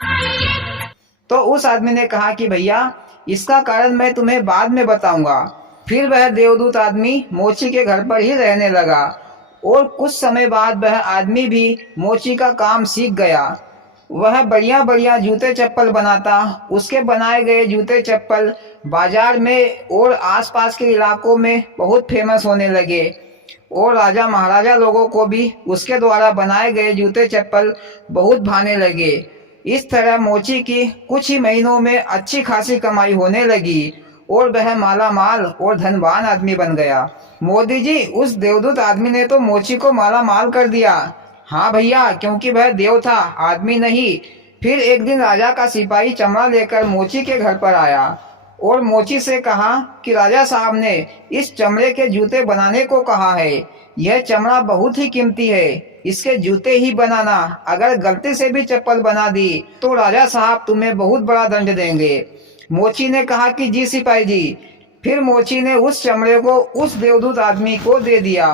तो उस आदमी ने कहा कि भैया इसका कारण मैं तुम्हें बाद में बताऊंगा। फिर वह देवदूत आदमी मोची के घर पर ही रहने लगा और कुछ समय बाद वह आदमी भी मोची का काम सीख गया। वह बढ़िया बढ़िया जूते चप्पल बनाता। उसके बनाए गए जूते चप्पल बाजार में और आसपास के इलाकों में बहुत फेमस होने लगे और राजा महाराजा लोगों को भी उसके द्वारा बनाए गए जूते चप्पल बहुत भाने लगे। इस तरह मोची की कुछ ही महीनों में अच्छी खासी कमाई होने लगी और वह माला माल और धनवान आदमी बन गया। मोदी जी, उस देवदूत आदमी ने तो मोची को माला माल कर दिया। हाँ भैया, क्योंकि वह देव था, आदमी नहीं। फिर एक दिन राजा का सिपाही चमड़ा लेकर मोची के घर पर आया और मोची से कहा कि राजा साहब ने इस चमड़े के जूते बनाने को कहा है। यह चमड़ा बहुत ही कीमती है, इसके जूते ही बनाना। अगर गलती से भी चप्पल बना दी तो राजा साहब तुम्हें बहुत बड़ा दंड देंगे। मोची ने कहा कि जी सिपाही जी। फिर मोची ने उस चमड़े को उस देवदूत आदमी को दे दिया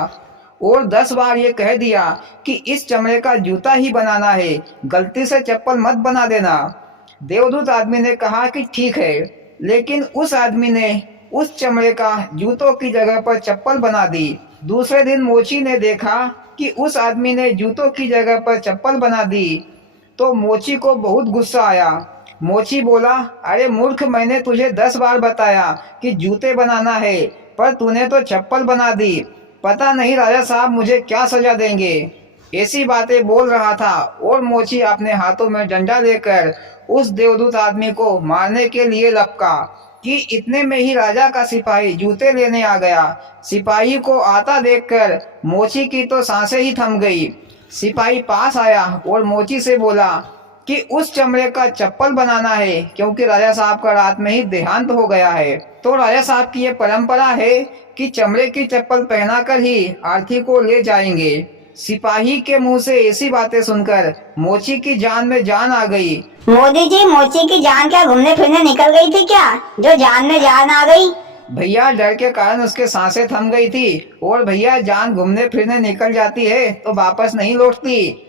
और 10 बार ये कह दिया कि इस चमड़े का जूता ही बनाना है, गलती से चप्पल मत बना देना। देवदूत आदमी ने कहा कि ठीक है, लेकिन उस आदमी ने उस चमड़े का जूतों की जगह पर चप्पल बना दी। दूसरे दिन मोची ने देखा कि उस आदमी ने जूतों की जगह पर चप्पल बना दी तो मोची को बहुत गुस्सा आया। मोची बोला, अरे मूर्ख, मैंने तुझे 10 बार बताया कि जूते बनाना है, पर तूने तो चप्पल बना दी। पता नहीं राजा साहब मुझे क्या सजा देंगे। ऐसी बातें बोल रहा था और मोची अपने हाथों में डंडा लेकर उस देवदूत आदमी को मारने के लिए लपका कि इतने में ही राजा का सिपाही जूते लेने आ गया। सिपाही को आता देखकर मोची की तो सांसें ही थम गई। सिपाही पास आया और मोची से बोला कि उस चमड़े का चप्पल बनाना है, क्योंकि राजा साहब का रात में ही देहांत हो गया है। तो राजा साहब की ये परंपरा है कि चमड़े की चप्पल पहनाकर ही आरती को ले जाएंगे। सिपाही के मुंह से ऐसी बातें सुनकर मोची की जान में जान आ गई। मोदी जी, मोची की जान क्या घूमने फिरने निकल गई थी क्या, जो जान में जान आ गई? भैया, डर के कारण उसके सांसें थम गई थी। और भैया, जान घूमने फिरने निकल जाती है तो वापस नहीं लौटती।